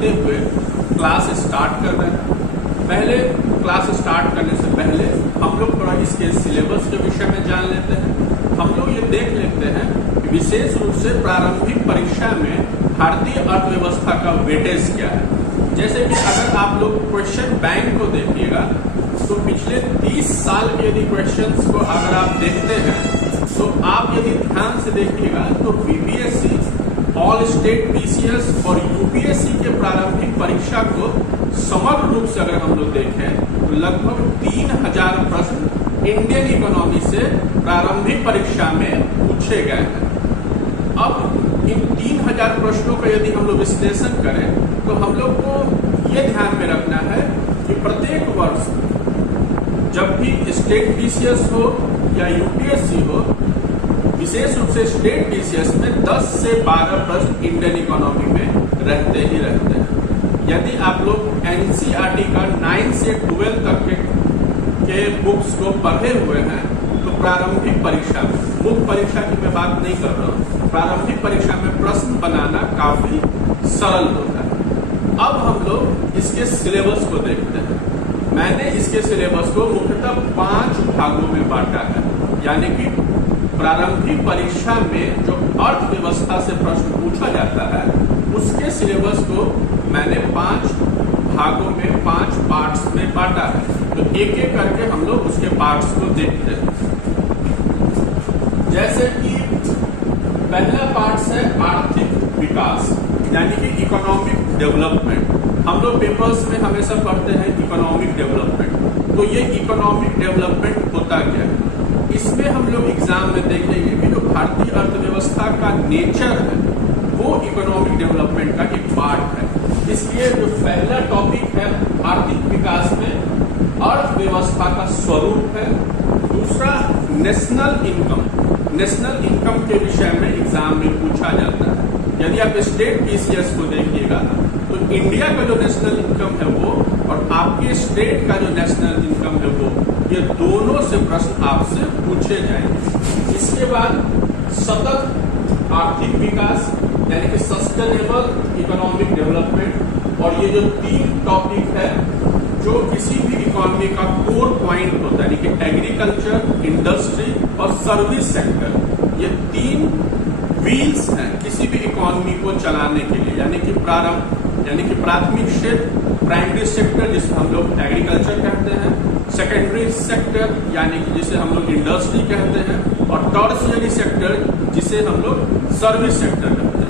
करते हुए class start कर रहे हैं। पहले क्लास स्टार्ट करने से पहले हम लोग थोड़ा इसके सिलेबस के विषय में जान लेते हैं। हम लोग ये देख लेते हैं कि विशेष रूप से प्रारंभिक परीक्षा में भारतीय अर्थव्यवस्था का वेटेज क्या है। जैसे कि अगर आप लोग क्वेश्चन बैंक को देखिएगा तो पिछले 30 साल के यदि क्वेश्चंस को अगर आप देखते हैं तो आप यदि ध्यान से देखिएगा तो बीपीएससी, ऑल स्टेट पीसीएस और यूपीएससी के प्रारंभिक परीक्षा को समग्र रूप से अगर हम लोग देखें तो लगभग 3000 प्रश्न इंडियन इकोनॉमी से प्रारंभिक परीक्षा में पूछे गए हैं। अब इन 3000 प्रश्नों का यदि हम लोग विश्लेषण करें तो हम लोग को ये ध्यान में रखना है कि प्रत्येक वर्ष जब भी स्टेट पीसीएस हो या यूपीएससी हो, विशेष रूप से स्टेट पीसीएस में 10 से 12 प्रश्न इंडियन इकोनॉमी में रहते ही रहते हैं। यदि आप लोग एनसीईआरटी का 9 से 12 तक के बुक्स को पढ़े हुए हैं तो प्रारंभिक परीक्षा में, मुख्य परीक्षा की मैं बात नहीं कर रहा हूँ, प्रारंभिक परीक्षा में प्रश्न बनाना काफी सरल होता है। अब हम लोग इसके सिलेबस को देखते हैं। मैंने इसके सिलेबस को मुख्यतः 5 भागों में बांटा है, यानी कि प्रारंभिक परीक्षा में जो अर्थव्यवस्था से प्रश्न पूछा जाता है उसके सिलेबस को मैंने 5 भागों में 5 पार्ट्स में बांटा है। तो एक एक करके हम लोग उसके पार्ट्स को देखते हैं। जैसे कि पहला पार्ट है आर्थिक विकास, यानी कि इकोनॉमिक डेवलपमेंट। हम लोग पेपर्स में हमेशा पढ़ते हैं इकोनॉमिक डेवलपमेंट। तो ये इकोनॉमिक डेवलपमेंट होता क्या है, इसमें हम लोग एग्जाम में देखेंगे कि जो भारतीय अर्थव्यवस्था का नेचर है वो इकोनॉमिक डेवलपमेंट का एक पार्ट है। इसलिए जो पहला टॉपिक है आर्थिक विकास में अर्थव्यवस्था का स्वरूप है। दूसरा नेशनल इनकम, नेशनल इनकम के विषय में एग्जाम में पूछा जाता है। यदि आप स्टेट पीसीएस को देखिएगा तो इंडिया का जो नेशनल इनकम है वो और आपके स्टेट का जो नेशनल इनकम है वो, ये दोनों से प्रश्न आपसे पूछे जाएंगे। इसके बाद सतत आर्थिक विकास यानी कि सस्टेनेबल इकोनॉमिक डेवलपमेंट, और ये जो 3 टॉपिक है जो किसी भी इकोनॉमी का कोर पॉइंट होता है, यानी कि एग्रीकल्चर, इंडस्ट्री और सर्विस सेक्टर, ये 3 व्हील्स हैं किसी भी इकोनॉमी को चलाने के लिए। यानी कि प्राथमिक क्षेत्र, प्राइमरी सेक्टर जिसे हम लोग एग्रीकल्चर कहते हैं, सेकेंडरी सेक्टर यानी कि जिसे हम लोग इंडस्ट्री कहते हैं, और टर्शियरी सेक्टर जिसे हम लोग सर्विस सेक्टर कहते हैं।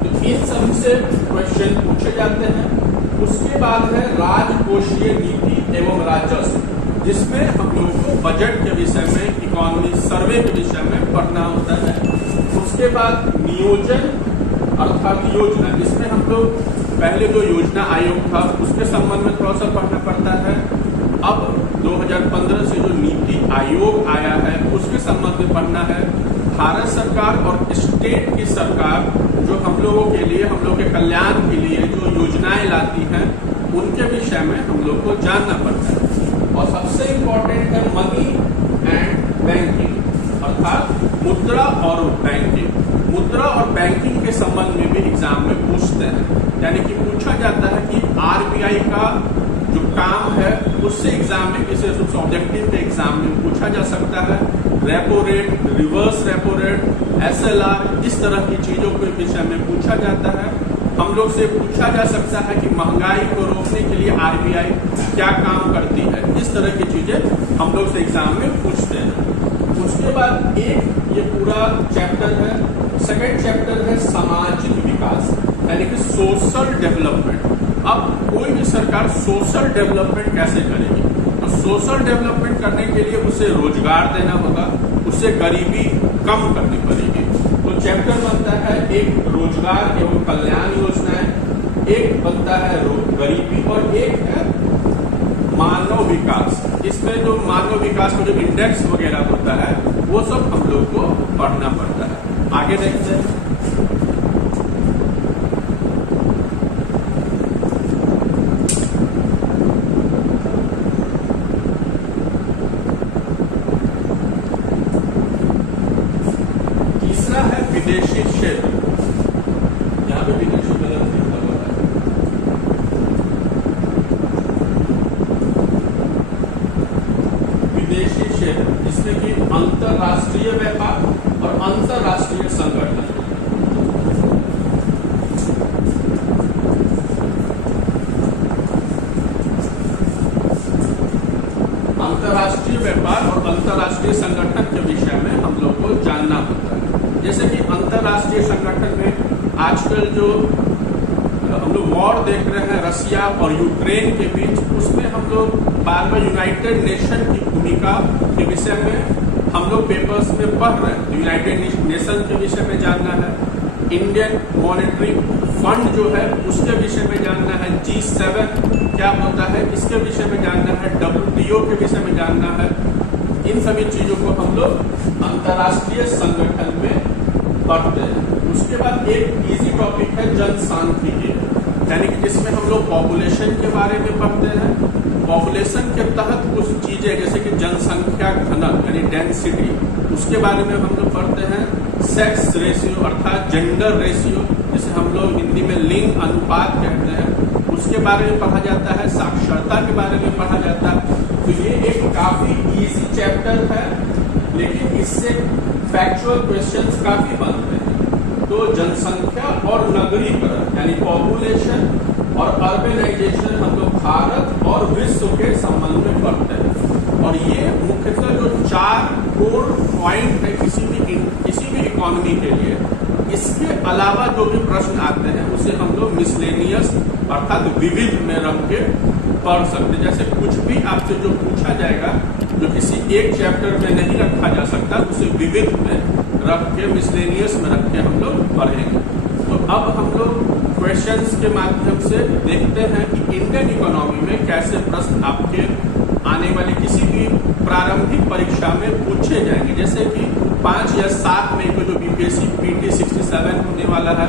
तो इन सब से क्वेश्चन पूछे जाते हैं। उसके बाद है राजकोषीय नीति एवं राजस्व, जिसमें हम लोग को बजट के विषय में, इकोनॉमी सर्वे के विषय में पढ़ना होता है। उसके बाद नियोजन अर्थात योजना, जिसमें हम लोग पहले जो योजना आयोग था उसके संबंध में थोड़ा सा पढ़ना पड़ता है। अब 2015 से जो नीति आयोग आया है उसके संबंध में पढ़ना है। भारत सरकार और स्टेट की सरकार जो हम लोगों के लिए, हम लोग के कल्याण के लिए जो योजनाएं लाती हैं उनके विषय में हम लोग को जानना पड़ता है। और सबसे इम्पोर्टेंट है मनी एंड बैंकिंग, अर्थात मुद्रा और बैंकिंग। मुद्रा और बैंकिंग के संबंध में भी एग्जाम में पूछते हैं, यानी कि पूछा जाता है कि आरबीआई का जो काम है उससे एग्जाम में विशेष रूप से ऑब्जेक्टिव के एग्जाम में पूछा जा सकता है। Repo rate, reverse repo rate, SLR, इस तरह की चीजों के विषय में पूछा जाता है। हम लोग से पूछा जा सकता है कि महंगाई को रोकने के लिए आरबीआई क्या काम करती है। इस तरह की चीजें हम लोग से एग्जाम में पूछते हैं। उसके बाद एक ये पूरा चैप्टर है, सेकेंड चैप्टर है सामाजिक विकास यानी कि सोशल डेवलपमेंट। अब कोई भी सरकार सोशल डेवलपमेंट कैसे करेगी, तो सोशल डेवलपमेंट करने के लिए उसे रोजगार देना होगा, उसे गरीबी कम करनी पड़ेगी। तो चैप्टर बनता है एक रोजगार एवं कल्याण योजनाएं, एक बनता है गरीबी और एक है मानव विकास। इसमें जो मानव विकास का जो इंडेक्स वगैरह होता है वो सब हम लोग को पढ़ना पड़ता है। आगे देखते हैं। तीसरा है विदेशी क्षेत्र, यहाँ पे विदेशी बदल लिखा हुआ है। जिसमें कि अंतरराष्ट्रीय व्यापार और अंतरराष्ट्रीय संगठन। अंतरराष्ट्रीय व्यापार और अंतरराष्ट्रीय संगठन के विषय में हम लोग को जानना होता है। जैसे कि अंतरराष्ट्रीय संगठन में आजकल जो हम लोग वॉर देख रहे हैं रसिया और यूक्रेन के बीच, उसमें हम लोग बार बार यूनाइटेड नेशन की भूमिका के विषय में हम लोग पेपर्स में पढ़ रहे हैं। यूनाइटेड नेशन के विषय में जानना है, इंडियन मॉनेटरी फंड जो है उसके विषय में जानना है, G7 क्या होता है इसके विषय में जानना है, WTO के विषय में जानना है। इन सभी चीजों को हम लोग अंतरराष्ट्रीय संगठन में पढ़ते हैं। उसके बाद एक इजी टॉपिक है जनसांख्यिकी, यानी कि जिसमें हम लोग पॉपुलेशन के बारे में पढ़ते हैं। पॉपुलेशन के तहत कुछ चीजें जैसे कि जनसंख्या घनत्व यानी डेंसिटी, उसके बारे में हम लोग पढ़ते हैं। सेक्स रेशियो अर्थात जेंडर रेशियो, जिसे हम लोग हिंदी में लिंग अनुपात कहते हैं, उसके बारे में पढ़ा जाता है। साक्षरता के बारे में पढ़ा जाता है। तो ये एक काफी इजी चैप्टर है, लेकिन इससे फैक्चुअल क्वेश्चंस काफी बनते हैं। तो जनसंख्या और नगरीकरण यानी पॉपुलेशन और अर्बेनाइजेशन हम लोग भारत और विश्व के संबंध में पढ़ते हैं। और ये मुख्यतः जो 4 कोर पॉइंट है किसी भी इकोनॉमी के लिए, इसके अलावा जो भी प्रश्न आते हैं उसे हम लोग मिसलेनियस अर्थात विविध में रख के पढ़ सकते हैं। जैसे कुछ भी आपसे जो पूछा जाएगा जो किसी एक चैप्टर में नहीं रखा जा सकता, उसे विविध में रख के मिसलेनियस में रख के हम लोग पढ़ेंगे। तो अब हम लोग क्वेश्चंस के माध्यम से देखते हैं कि इंडियन इकोनॉमी में कैसे प्रश्न आपके आने वाली किसी भी प्रारंभिक परीक्षा में पूछे जाएंगे। जैसे कि 5 या 7 मई को जो बीपीएससी पीटी 67 होने वाला है,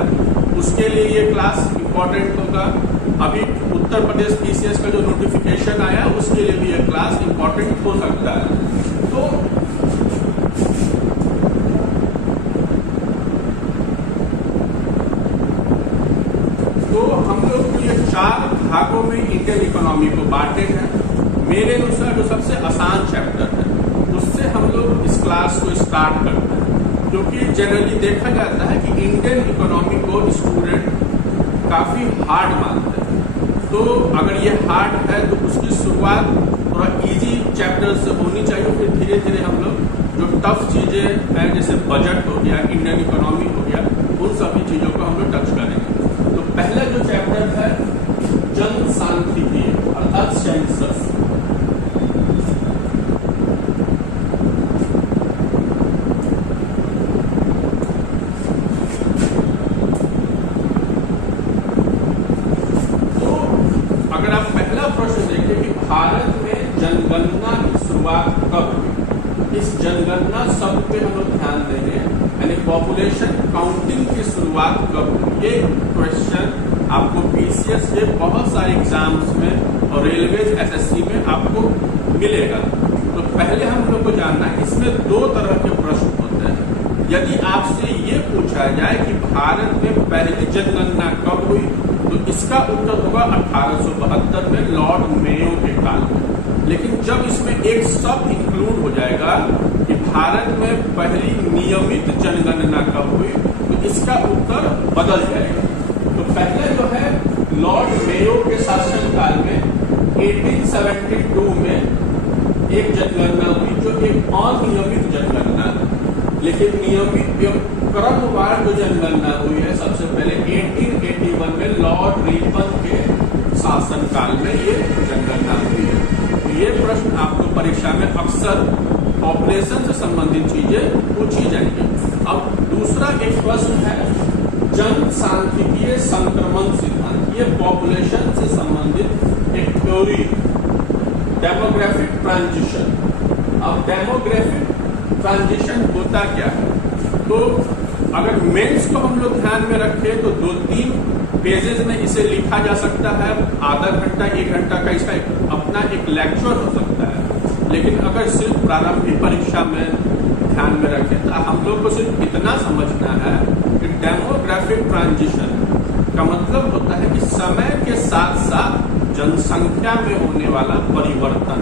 उसके लिए ये क्लास इंपॉर्टेंट होगा। अभी उत्तर प्रदेश पीसीएस का जो नोटिफिकेशन आया उसके लिए भी ये क्लास इंपॉर्टेंट हो सकता है। तो हम लोग ये 4 भागों में इंडियन इकोनॉमी को बांटे हैं। मेरे अनुसार जो सबसे आसान चैप्टर है उससे हम लोग इस क्लास को स्टार्ट करते हैं, क्योंकि जनरली देखा जाता है कि इंडियन इकोनॉमी को स्टूडेंट काफी हार्ड मानते हैं। तो अगर ये हार्ड है तो उसकी शुरुआत थोड़ा इजी चैप्टर से होनी चाहिए, फिर धीरे धीरे हम लोग जो टफ चीजें हैं जैसे बजट हो गया, इंडियन इकोनॉमी हो गया, उन सभी चीजों को हम लोग टच करेंगे। तो पहला जो चैप्टर है जनसांख्यिकी अर्थात सेंसस। भारत में जनगणना की शुरुआत कब हुई? इस जनगणना शब्द पे हम लोग ध्यान देंगे, यानी पॉपुलेशन काउंटिंग की शुरुआत कब हुई। ये क्वेश्चन आपको पीसीएस के बहुत सारे एग्जाम्स में और रेलवे एसएससी में आपको मिलेगा। तो पहले हम लोग को जानना है इसमें 2 तरह के प्रश्न होते हैं। यदि आपसे ये पूछा जाए कि भारत में पहली जनगणना कब हुई, तो इसका उत्तर होगा 1872 में लॉर्ड मेयो के काल में। लेकिन जब इसमें एक शब्द इंक्लूड हो जाएगा कि भारत में पहली नियमित जनगणना कब हुई, तो इसका उत्तर बदल जाएगा। तो पहले जो है लॉर्ड मेयो के शासनकाल में 1872 में एक जनगणना हुई जो एक अनियमित जनगणना, लेकिन नियमित क्रमवार जो जनगणना हुई है सबसे पहले 1881 में लॉर्ड रिपन के शासनकाल में ये जनगणना हुई है। तो ये प्रश्न आपको परीक्षा में अक्सर पॉपुलेशन से संबंधित चीजें पूछी जाएंगी। अब दूसरा एक प्रश्न है जनसांख्यिकीय संक्रमण सिद्धांत। ये पॉपुलेशन से संबंधित एक थ्योरी, डेमोग्राफिक ट्रांजिशन। अब डेमोग्राफिक ट्रांजिशन होता क्या है? तो अगर मेंस को हम लोग ध्यान में रखें तो 2-3 पेजेस में इसे लिखा जा सकता है। आधा घंटा 1 घंटा का इसका अपना एक लेक्चर हो सकता है। लेकिन अगर सिर्फ प्रारंभिक परीक्षा में ध्यान में रखें तो हम लोग को सिर्फ इतना समझना है कि डेमोग्राफिक ट्रांजिशन का मतलब होता है कि समय के साथ साथ जनसंख्या में होने वाला परिवर्तन।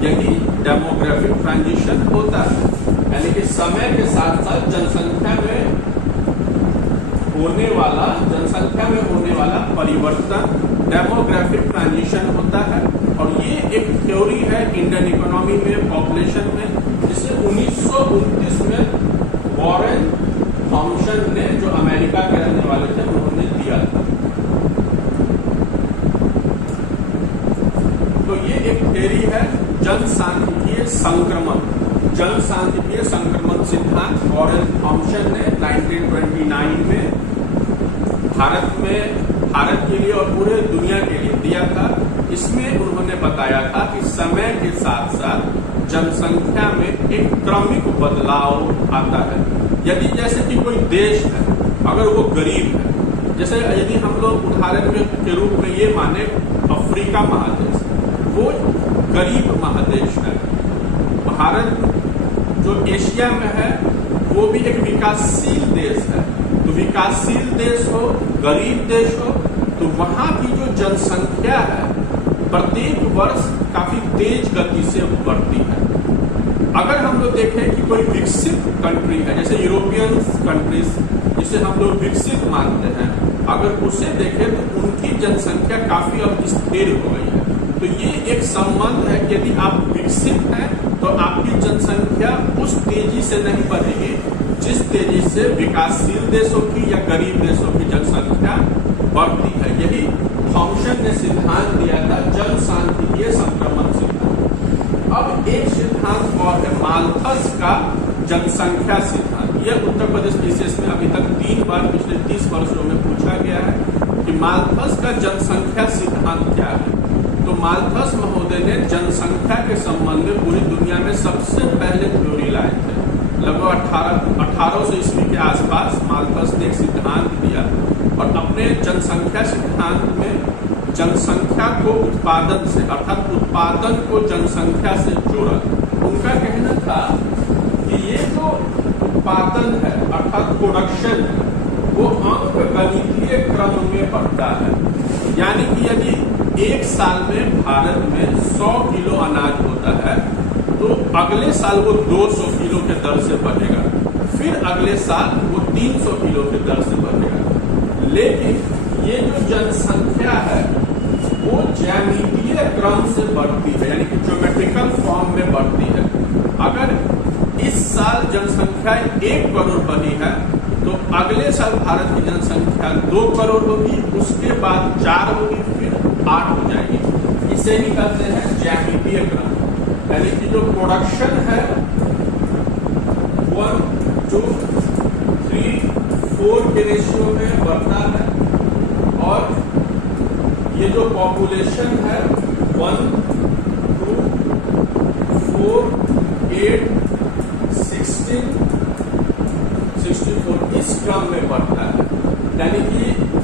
यही डेमोग्राफिक ट्रांजिशन होता है, यानी कि समय के साथ साथ जनसंख्या में होने वाला परिवर्तन डेमोग्राफिक ट्रांजिशन होता है। और ये एक थ्योरी है इंडियन इकोनॉमी में, पॉपुलेशन में, जिसे 1929 में वॉरेन थॉम्सन ने, जो अमेरिका के रहने वाले थे, उन्होंने दिया था। तो ये एक थ्योरी है जनसांख्यिकीय संक्रमण सिद्धांत। वॉरेन थॉम्सन ने 1929 में भारत के लिए और पूरे दुनिया के लिए दिया था। इसमें उन्होंने बताया था कि समय के साथ साथ जनसंख्या में एक क्रमिक बदलाव आता है। यदि जैसे कि कोई देश है, अगर वो गरीब है, जैसे यदि हम लोग उदाहरण के रूप में ये माने अफ्रीका महादेश, वो गरीब महादेश है। भारत जो एशिया में है वो भी एक विकासशील देश है। तो विकासशील देश हो, गरीब देश हो, तो वहां की जो जनसंख्या है प्रत्येक वर्ष काफी तेज गति से बढ़ती है। अगर हम लोग देखें कि कोई विकसित कंट्री है, जैसे यूरोपियन कंट्रीज जिसे हम लोग विकसित मानते हैं, अगर उसे देखें तो उनकी जनसंख्या काफी अब स्थिर हो गई है। तो ये एक संबंध है कि यदि आप विकसित हैं तो आपकी जनसंख्या उस तेजी से नहीं बढ़ेगी जिस तेजी से विकासशील देशों की या गरीब देशों की जनसंख्या बढ़ती है। यही थॉम्सन ने सिद्धांत दिया था, जनसांख्यिकीय संक्रमण सिद्धांत। अब एक सिद्धांत और है माल्थस का जनसंख्या सिद्धांत। यह उत्तर प्रदेश विशेष में अभी तक 3 बार पिछले 30 वर्षों में पूछा गया है कि माल्थस का जनसंख्या सिद्धांत क्या है। तो माल्थस महोदय ने जनसंख्या के संबंध में पूरी दुनिया में सबसे पहले थ्योरी लाए थे। लगभग 1800 ईस्वी के आसपास माल्थस ने एक सिद्धांत दिया और अपने जनसंख्या सिद्धांत में जनसंख्या को उत्पादन से, अर्थात उत्पादन को जनसंख्या से जोड़ा। उनका कहना था कि ये जो उत्पादन है अर्थात प्रोडक्शन है वो अंकगणितीय क्रम में बढ़ता है। यानी कि यदि एक साल में भारत में 100 किलो अनाज होता है तो अगले साल वो 200 किलो के दर से बढ़ेगा, फिर अगले साल वो 300 किलो के दर से बढ़ेगा। लेकिन ये जो जनसंख्या है वो ज्यामितीय क्रम से बढ़ती है, यानी कि ज्योमेट्रिकल फॉर्म में बढ़ती है। अगर इस साल जनसंख्या 1 करोड़ बढ़ी है तो अगले साल भारत की जनसंख्या 2 करोड़ होगी, उसके बाद 4 होगी, फिर 8 हो जाएगी। इसे ही कहते हैं ज्यामितीय क्रम। यानी कि जो प्रोडक्शन है 1, 2, 3, 4 के रेशियो में बढ़ता है और ये जो पॉपुलेशन है 1, 2, 4, 8, 16, 64 इस क्रम में बढ़ता है। यानी कि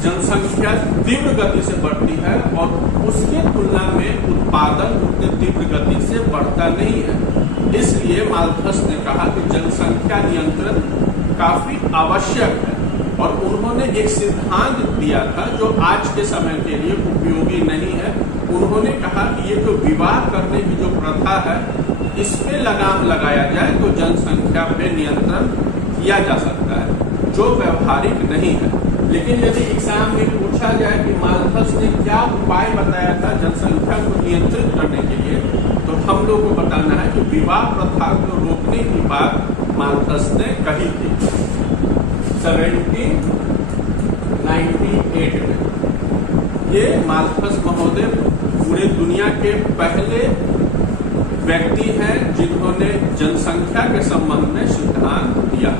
जनसंख्या तीव्र गति से बढ़ती है और उसके तुलना में उत्पादन उतने तीव्र गति से बढ़ता नहीं है। इसलिए माल्थस ने कहा कि जनसंख्या नियंत्रण काफी आवश्यक है और उन्होंने एक सिद्धांत दिया था जो आज के समय के लिए उपयोगी नहीं है। उन्होंने कहा कि ये जो विवाह करने की जो प्रथा है इस पे लगाम लगाया जाए तो जनसंख्या पे नियंत्रण किया जा सकता है, जो व्यवहारिक नहीं है। लेकिन यदि एग्जाम में पूछा जाए कि माल्थस ने क्या उपाय बताया था जनसंख्या को नियंत्रित करने के लिए, तो हम लोग को बताना है कि विवाह प्रथा को रोकने की बात माल्थस ने कही थी 1798 में। ये माल्थस महोदय पूरे दुनिया के पहले व्यक्ति हैं जिन्होंने जनसंख्या के संबंध में सिद्धांत दिया।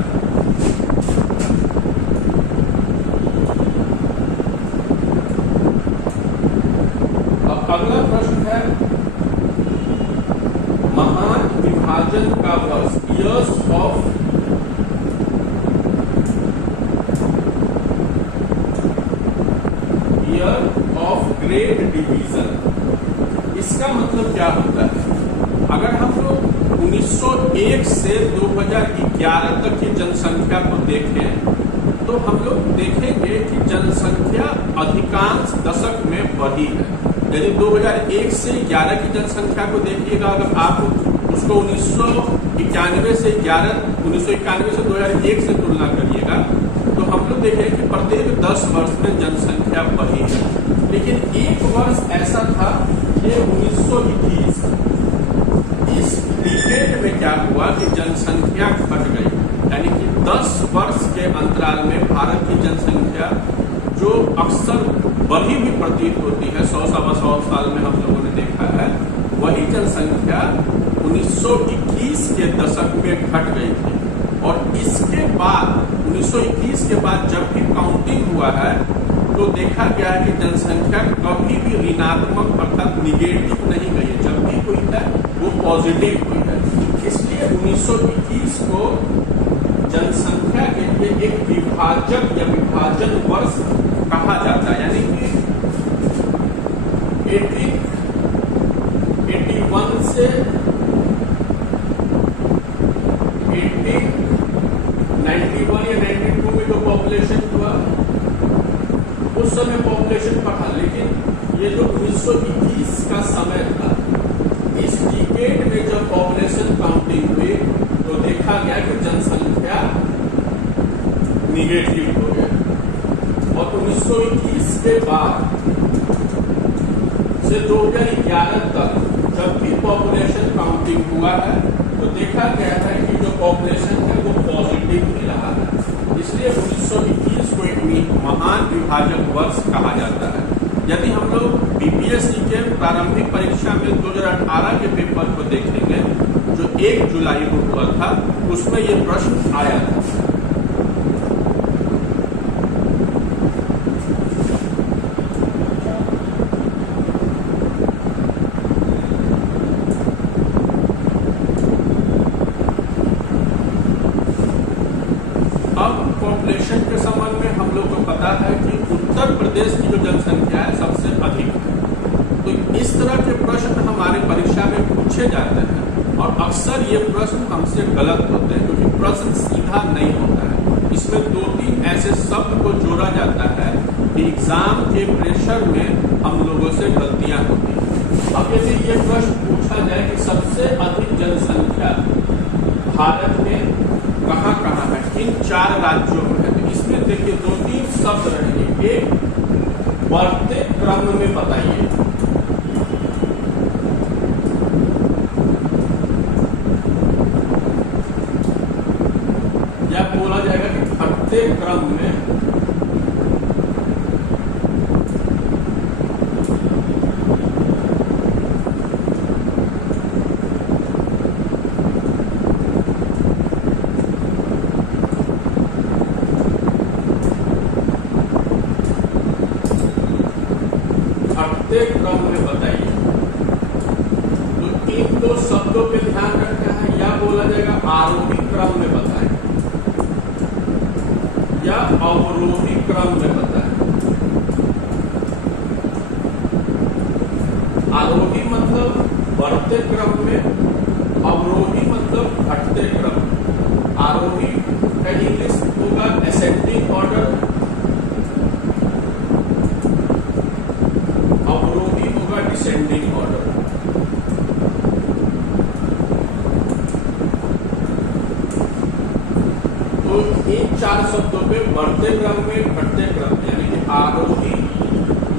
अब अगला प्रश्न है महान विभाजन का वर्ष, ईयर्स ऑफ ग्रेट डिवीजन। इसका मतलब क्या होता है? अगर हम लोग 1901 से 2011 तक की जनसंख्या को देखें तो हम लोग देखेंगे कि जनसंख्या अधिकांश दशक में बढ़ी है। यदि 2001 से 11 की जनसंख्या को देखिएगा, अगर आप उसको 1991 से 2001 से तुलना करिएगा तो हम लोग देखें कि प्रत्येक 10 वर्ष में जनसंख्या बढ़ी है। लेकिन एक वर्ष ऐसा था कि 1921, इस डिकेड में क्या हुआ कि जनसंख्या घट गई, यानी कि 10 वर्ष के अंतराल में भारत की जनसंख्या जो अक्सर बढ़ी हुई प्रतीत होती है, 100-125 साल में हम लोगों ने देखा है, वही जनसंख्या 1921 के दशक में घट गई थी। और इसके बाद 1921 के बाद जब भी काउंटिंग हुआ है तो देखा गया है कि जनसंख्या कभी भी ऋणात्मक अर्थात निगेटिव नहीं गई है, जब भी हुई है वो पॉजिटिव हुई है। इसलिए 1921 को जनसंख्या के लिए एक विभाजक या विभाजन वर्ष कहा जाता है, यानी कि 1881 से 1891 या 92 में जो पॉपुलेशन हुआ उस समय पॉपुलेशन बढ़ा, लेकिन ये जो 1921 का समय था, इस डिकेड में जब पॉपुलेशन काउंटिंग हुई तो देखा गया कि जनसंख्या निगेटिव हो गया। और 1921 के बाद से 2011 तक जब भी पॉपुलेशन काउंटिंग हुआ है तो देखा गया है कि जो पॉपुलेशन है वो पॉजिटिव ही रहा है। इसलिए 1921 को एक महान विभाजक वर्ष कहा जाता है। यदि हम लोग बीपीएससी के प्रारंभिक परीक्षा में 2018 के पेपर को देखेंगे जो 1 जुलाई को हुआ था, उसमें ये प्रश्न आया था। पॉपुलेशन के संबंध में हम लोग को पता है कि उत्तर प्रदेश की जो जनसंख्या है सबसे अधिक है। तो इस तरह के प्रश्न हमारे परीक्षा में पूछे जाते हैं और अक्सर ये प्रश्न हमसे गलत होते हैं क्योंकि प्रश्न सीधा नहीं होता है। इसमें 2-3 ऐसे शब्द को जोड़ा जाता है कि एग्जाम के प्रेशर में हम लोगों से गलतियां होती हैं। अब यदि ये प्रश्न पूछा जाए कि सबसे अधिक जनसंख्या भारत में कहाँ कहाँ है, इन 4 राज्यों में है, तो इसमें देखिए 2-3 शब्द रहेंगे। एक, बढ़ते क्रम में बताइए, या बोला जाएगा कि घटते क्रम में, क्रम में बताइए। तो इन 2 शब्दों पे ध्यान रखना है। या बोला जाएगा आरोही क्रम में बताएं या अवरोही क्रम में बताएं। आरोही मतलब बढ़ते क्रम में, अवरोही मतलब घटते क्रम। आरोही का इंग्लिश होगा असेंडिंग ऑर्डर, डिसेंडिंग ऑर्डर। तो इन 4 शब्दों पे बढ़ते क्रम में, घटते क्रम में, यानी कि आरोही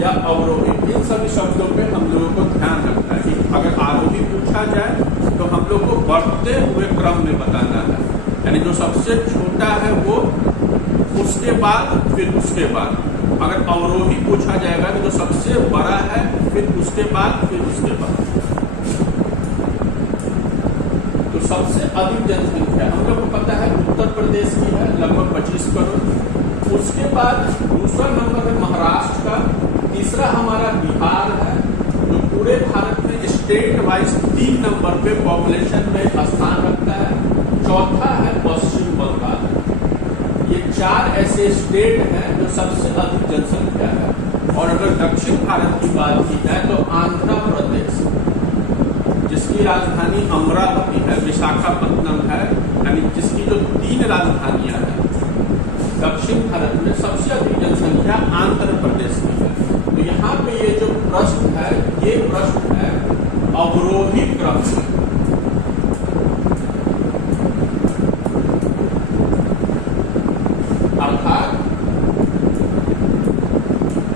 या अवरोही, इन सभी शब्दों पे हम लोगों को ध्यान रखना है कि अगर आरोही पूछा जाए तो हम लोग को बढ़ते हुए क्रम में बताना है, यानी जो सबसे छोटा है वो उसके बाद फिर उसके बाद। अगर अवरोही पूछा जाएगा तो जो सबसे बड़ा है फिर उसके बाद फिर उसके बाद। तो सबसे अधिक जनसंख्या हम लोग को पता है उत्तर प्रदेश की है, लगभग 25 करोड़। उसके बाद दूसरा नंबर है महाराष्ट्र का, तीसरा हमारा बिहार है जो पूरे भारत में स्टेट वाइज 3 नंबर पे पॉपुलेशन में स्थान रखता है। चौथा है पश्चिम बंगाल। ये 4 ऐसे स्टेट हैं जो सबसे अधिक जनसंख्या है। और अगर दक्षिण भारत की बात की जाए तो आंध्र प्रदेश, जिसकी राजधानी अमरावती है, विशाखापत्तनम है, यानी जिसकी जो 3 राजधानियां हैं, दक्षिण भारत में सबसे अधिक जनसंख्या आंध्र प्रदेश की है। तो यहाँ पे ये जो प्रश्न है क्रम में, अर्थात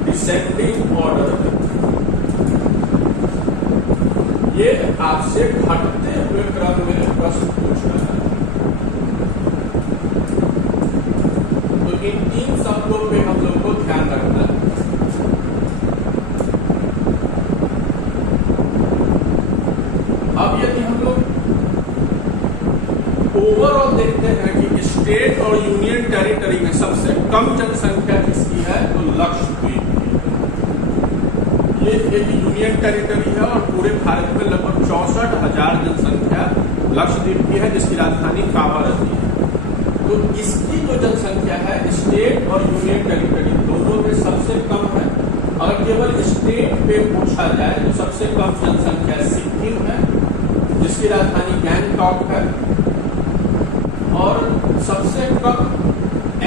डिसेंडिंग ऑर्डर में, ये आपसे घटते हुए क्रम में प्रश्न पूछ रहा है। तो इन 3 शब्दों पे हम लोग को ध्यान रखना है। अब यदि हम लोग ओवरऑल देखते हैं कि स्टेट और यूनियन टेरिटरी में सबसे कम जनसंख्या किसकी है, तो लक्षद्वीप की। ये एक यूनियन टेरिटरी है और पूरे भारत में लगभग 64,000 जनसंख्या लक्षद्वीप की है, जिसकी राजधानी काबा रहती है। तो इसकी जो जनसंख्या है स्टेट और यूनियन टेरिटरी दोनों में सबसे कम है। अगर केवल स्टेट पे पूछा जाए तो सबसे कम जनसंख्या सिक्किम है, जिसकी राजधानी गैंगटॉक है, और सबसे कम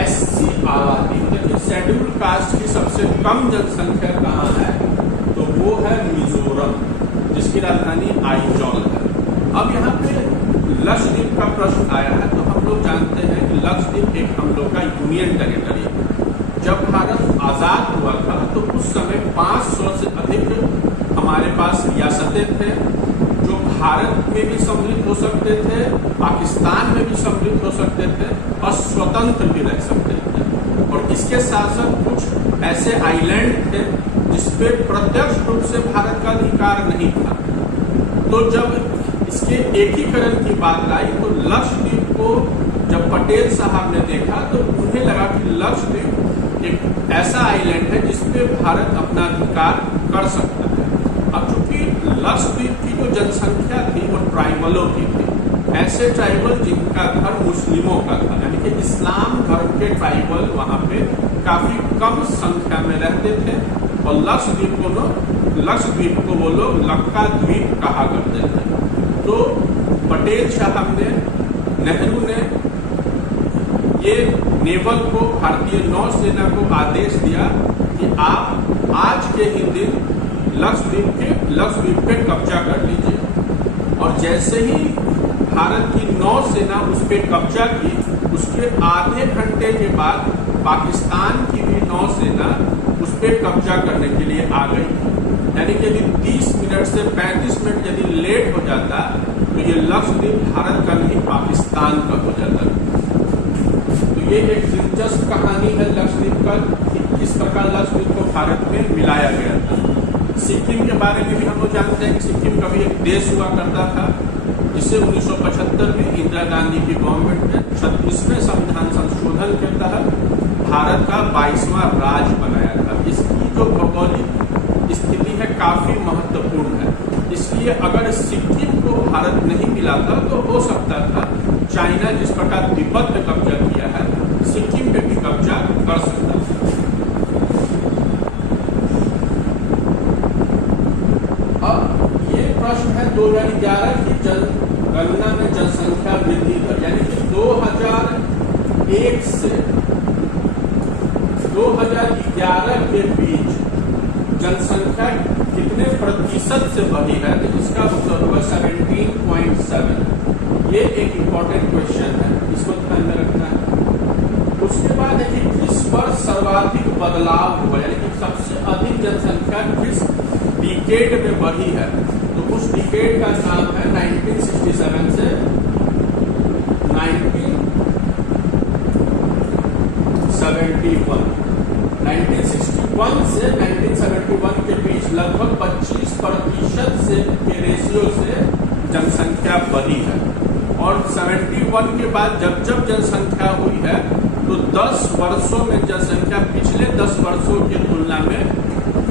एससी आबादी मतलब शेड्यूल कास्ट की सबसे कम जनसंख्या कहाँ है, तो वो है मिजोरम, जिसकी राजधानी आइजॉल है। अब यहाँ पे लक्षद्वीप का प्रश्न आया है, तो हम लोग जानते हैं कि लक्षद्वीप एक हम लोग का यूनियन टेरिटरी है। जब भारत आजाद हुआ था तो उस समय 500 से अधिक हमारे पास रियासतें थे, जो भारत में भी सम्मिलित हो सकते थे, पाकिस्तान में भी सम्मिलित हो सकते थे और स्वतंत्र भी रह सकते थे। और इसके साथ साथ कुछ ऐसे आइलैंड थे जिसपे प्रत्यक्ष रूप से भारत का अधिकार नहीं था। तो जब इसके एकीकरण की बात आई तो लक्षद्वीप को जब पटेल साहब ने देखा तो उन्हें लगा कि लक्षद्वीप एक ऐसा आइलैंड है जिसपे भारत अपना अधिकार कर सकता है। अब चूंकि लक्षद्वीप की जो जनसंख्या थी वो ट्राइबलों की थी, ऐसे ट्राइबल जिनका धर्म मुस्लिमों का था, यानी कि इस्लाम धर्म के ट्राइबल वहां पे काफी कम संख्या में रहते थे। और लक्षद्वीप को वो लोग लक्का द्वीप कहा करते थे। तो पटेल साहब ने, नेहरू ने ये नेवल को, भारतीय नौसेना को आदेश दिया कि आप आज के ही दिन लक्षद्वीप पे कब्जा कर लीजिए। और जैसे ही भारत की नौसेना उस पर कब्जा की, उसके आधे घंटे के बाद पाकिस्तान की भी नौसेना उस पर कब्जा करने के लिए आ गई। यानी कि यदि 30 मिनट से 35 मिनट यदि लेट हो जाता तो ये लक्षद्वीप भारत का नहीं पाकिस्तान का हो जाता। तो ये एक दिलचस्प कहानी है लक्षद्वीप का, कि किस प्रकार लक्षद्वीप को भारत में मिलाया गया था। सिक्किम के बारे में भी हम लोग जानते हैं कि सिक्किम कभी एक देश हुआ करता था, जिसे 1975 में इंदिरा गांधी की गवर्नमेंट ने 36वें संविधान संशोधन के तहत भारत का 22वां राज्य बनाया था। इसकी जो भौगोलिक स्थिति है काफी महत्वपूर्ण है, इसलिए अगर सिक्किम को भारत नहीं मिलाता तो हो सकता था चाइना जिस प्रकार तिब्बत पे कब्जा किया है, सिक्किम पे भी कब्जा कर सकता था। अब ये प्रश्न है 2011 की जनगणना में जनसंख्या वृद्धि दर, यानी कि 2001 से 2011 के बीच जनसंख्या कितने प्रतिशत से बढ़ी है, तो इसका उत्तर होगा 17.7। ये एक इम्पोर्टेंट क्वेश्चन है, इसको ध्यान में रखना है। उसके बाद है कि किस वर्ष सर्वाधिक बदलाव हुआ, यानी कि सबसे अधिक जनसंख्या किस डिकेड में बढ़ी है, तो उस डिकेड का नाम है 1967 से 1961 से 1971 के बीच लगभग 25% से के रेशियो से जनसंख्या बढ़ी है। और 71 के बाद जब जब जनसंख्या हुई है तो 10 वर्षों में जनसंख्या पिछले 10 वर्षों की तुलना में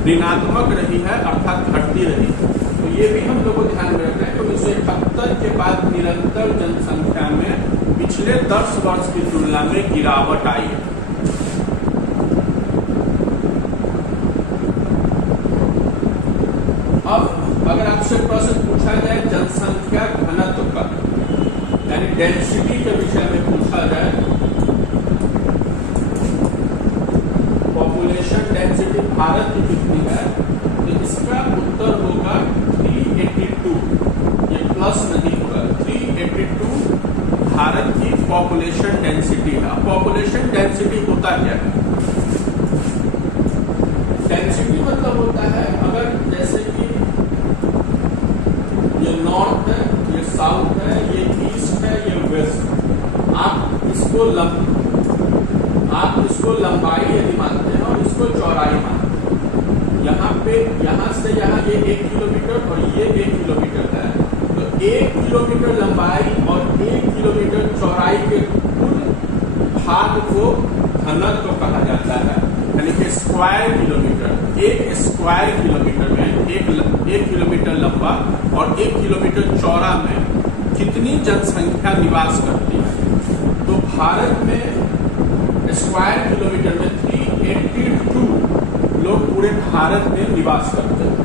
ऋणात्मक रही है, अर्थात घटती रही। तो ये भी हम लोग को ध्यान में रखना है कि 1971 के बाद निरंतर जनसंख्या में पिछले 10 वर्ष की तुलना में गिरावट आई है। अब अगर आपसे प्रश्न पूछा जाए जनसंख्या घनत्व का, यानी डेंसिटी के विषय में पूछा जाए, पॉपुलेशन डेंसिटी भारत की कितनी है, तो इसका उत्तर होगा 382। ये भारत की पॉपुलेशन डेंसिटी है। पॉपुलेशन डेंसिटी होता क्या है? डेंसिटी मतलब होता है, अगर जैसे कि ये नॉर्थ है, ये साउथ है, ये ईस्ट है, ये वेस्ट, आप इसको लंबाई यदि मानते हैं और इसको चौड़ाई मानते हैं, यहाँ से यहाँ ये 1 किलोमीटर और ये 1 किलोमीटर है, तो 1 किलोमीटर लंबाई और 1 किलोमीटर चौड़ाई के कुल भाग को घनत्व कहा जाता है, यानी कि स्क्वायर किलोमीटर। 1 स्क्वायर किलोमीटर में 1 किलोमीटर लंबा और 1 किलोमीटर चौड़ा में कितनी जनसंख्या निवास करती है? तो भारत में स्क्वायर किलोमीटर में 382 लोग पूरे भारत में निवास करते हैं।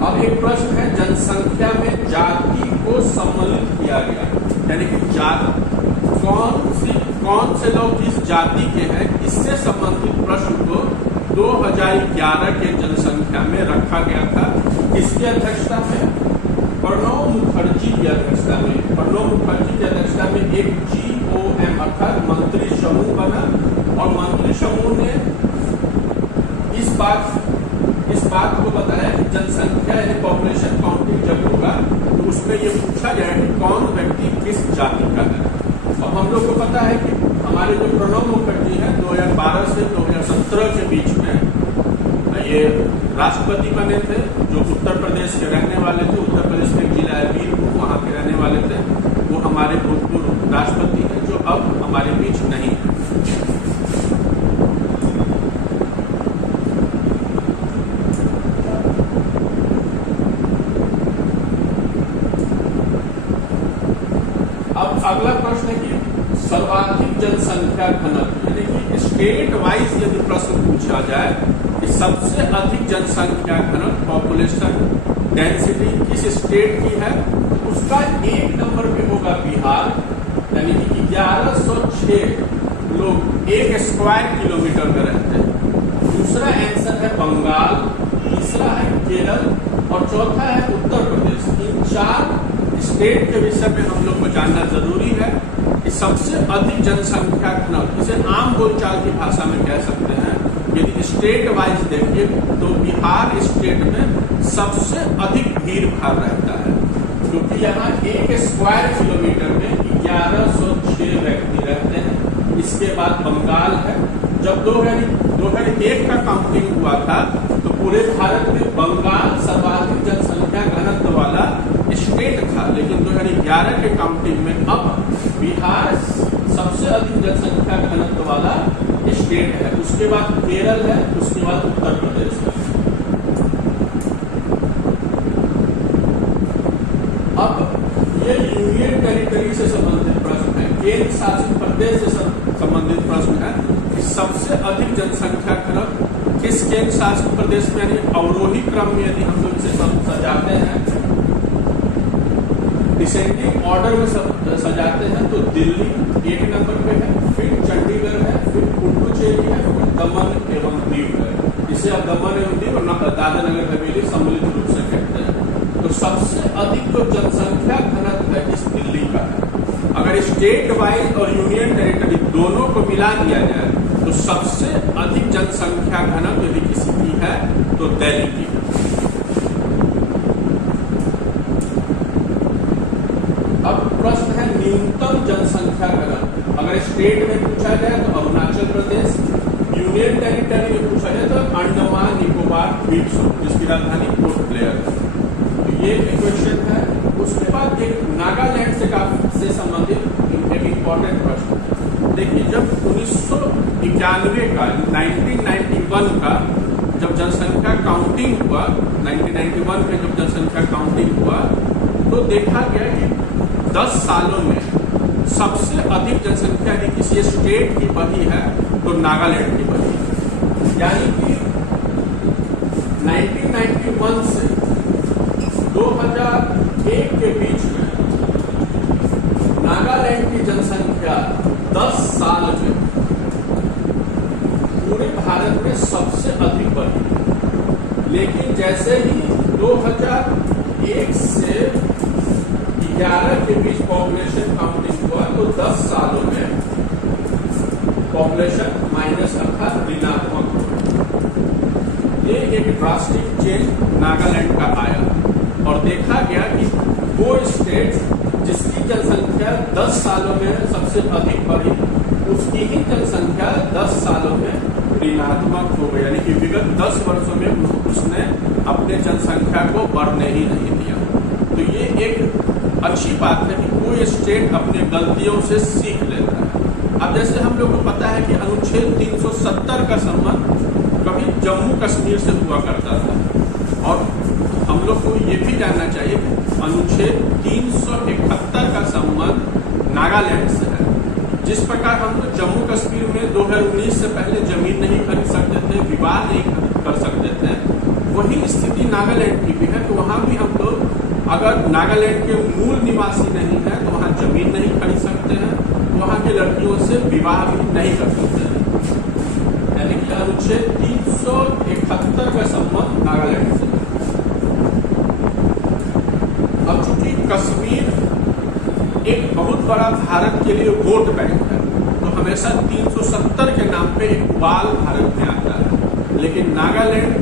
अब एक प्रश्न है, जनसंख्या में जाति को सम्मिलित किया गया, यानी कि जाति कौन से लोग किस जाति के हैं, इससे संबंधित प्रश्न को 2011 के जनसंख्या में रखा गया था। किसकी अध्यक्षता में? प्रणब मुखर्जी की अध्यक्षता में। प्रणब मुखर्जी की अध्यक्षता में एक GOM अर्थात मंत्री समूह बना और मंत्री समूह ने इस बात को बताया कि जनसंख्या यानी पॉपुलेशन काउंटिंग जब होगा तो उसमें ये पूछा जाए कि कौन व्यक्ति किस जाति का है। अब हम लोग को पता है कि हमारे जो प्रणब मुखर्जी हैं 2012 से 2017 के बीच में ये राष्ट्रपति बने थे, जो उत्तर प्रदेश के रहने वाले थे। उत्तर प्रदेश में एक जिला है बीरभूम, वहाँ के रहने वाले थे। वो हमारे भूतपूर्व राष्ट्रपति हैं जो अब हमारे बीच नहीं है। अब अगला प्रश्न है कि सर्वाधिक जनसंख्या घनत्व, यानी कि स्टेट वाइज यदि प्रश्न पूछा जाए कि सबसे अधिक जनसंख्या घनत्व पॉपुलेशन डेंसिटी किस स्टेट की है, उसका 1 नंबर पे होगा बिहार, यानी कि 1106 लोग 1 स्क्वायर किलोमीटर में रहते हैं। दूसरा आंसर है बंगाल, तीसरा है केरल और चौथा है उत्तर प्रदेश। इन 4 स्टेट के विषय में हम लोग को जानना जरूरी है कि सबसे अधिक जनसंख्या घनत्व, इसे आम बोलचाल की भाषा में कह सकते हैं। यदि स्टेट वाइज देखिए तो बिहार स्टेट में सबसे अधिक भीड़ भाड़ रहता है, क्योंकि यहाँ 1 स्क्वायर किलोमीटर में 1106 व्यक्ति रहते हैं। इसके बाद बंगाल है। जब 2001 का काउंटिंग हुआ था तो पूरे भारत में बंगाल सर्वाधिक जनसंख्या घनत्व वाला स्टेट था, लेकिन 2011 के काउंटिंग में अब बिहार सबसे अधिक जनसंख्या घनत्व वाला स्टेट है। उसके बाद केरल है, उसके बाद उत्तर प्रदेश है। अब ये यूनियन टेरिटरी से संबंधित प्रश्न है, केंद्र शासित प्रदेश से संबंधित प्रश्न है कि सबसे अधिक जनसंख्या घनत्व किस केंद्र शासित प्रदेश में, यानी अवरोही क्रम में यदि हम लोग इसे सजाते हैं, डिसेंडिंग ऑर्डर में सजाते हैं, तो दिल्ली 1 नंबर पे है, फिर चंडीगढ़ है, फिर पुडुचेरी है, फिर दमन एवं दीव है। इसे अब दमन एवं दीव और दादरा नगर हवेली सम्मिलित रूप से कहते हैं। तो सबसे अधिक जो जनसंख्या घनत्व है इस दिल्ली का है। अगर स्टेट वाइज और यूनियन टेरिटरी दोनों को मिला दिया जाए तो सबसे अधिक जनसंख्या घनत्व यदि किसी की है तो दिल्ली की है। अब प्रश्न है न्यूनतम जनसंख्या घनत्व। अगर स्टेट में पूछा जाए तो अरुणाचल प्रदेश, यूनियन टेरिटरी में पूछा जाए तो अंडमान निकोबार द्वीप समूह, जिसकी राजधानी पोर्ट ब्लेयर है। तो ये क्वेश्चन है। उसके बाद एक नागालैंड से संबंधित एक इंपॉर्टेंट प्रश्न। देखिए, जब 1991 का 1991 का जब जनसंख्या काउंटिंग हुआ, 1991 में जब जनसंख्या काउंटिंग हुआ तो देखा गया कि 10 सालों में सबसे अधिक जनसंख्या यदि किसी स्टेट की बढ़ी है तो नागालैंड की बढ़ी है। यानी कि 1991 से 2001 के बीच में नागालैंड की जनसंख्या 10 साल में पूरे भारत में सबसे अधिक बढ़ी। लेकिन जैसे ही 2001 से 11 के बीच पॉपुलेशन काउंटिंग हुआ तो 10 सालों में पॉपुलेशन माइनस अर्थात ऋणात्मक हुआ। ये एक ड्रास्टिक चेंज नागालैंड का आया और देखा गया कि वो स्टेट जिसकी जनसंख्या 10 सालों में सबसे अधिक बढ़ी, उसकी ही जनसंख्या 10 सालों में ऋणात्मक हो गई, यानी कि विगत 10 वर्षों में उसने अपने जनसंख्या को बढ़ने ही नहीं दिया। तो ये एक अच्छी बात है कि कोई स्टेट अपने गलतियों से सीख लेता है। अब जैसे हम लोग को पता है कि अनुच्छेद 370 का संबंध कभी जम्मू कश्मीर से हुआ करता था और हम लोग को ये भी जानना चाहिए कि अनुच्छेद 371 का संबंध नागालैंड से है। जिस प्रकार हम लोग जम्मू कश्मीर में 2019 से पहले जमीन नहीं खरीद सकते थे, विवाह नहीं कर सकते थे, वही स्थिति नागालैंड की भी है। तो वहां भी हम लोग अगर नागालैंड के मूल निवासी नहीं है तो वहां जमीन नहीं खरीद सकते हैं, वहां की लड़कियों से विवाह भी नहीं कर सकते हैं। यानी कि अनुच्छेद 371 का संबंध नागालैंड से। अब चूंकि कश्मीर एक बहुत बड़ा भारत के लिए वोट बैंक है, तो हमेशा 370 के नाम पे एक उबाल भारत में आता है, लेकिन नागालैंड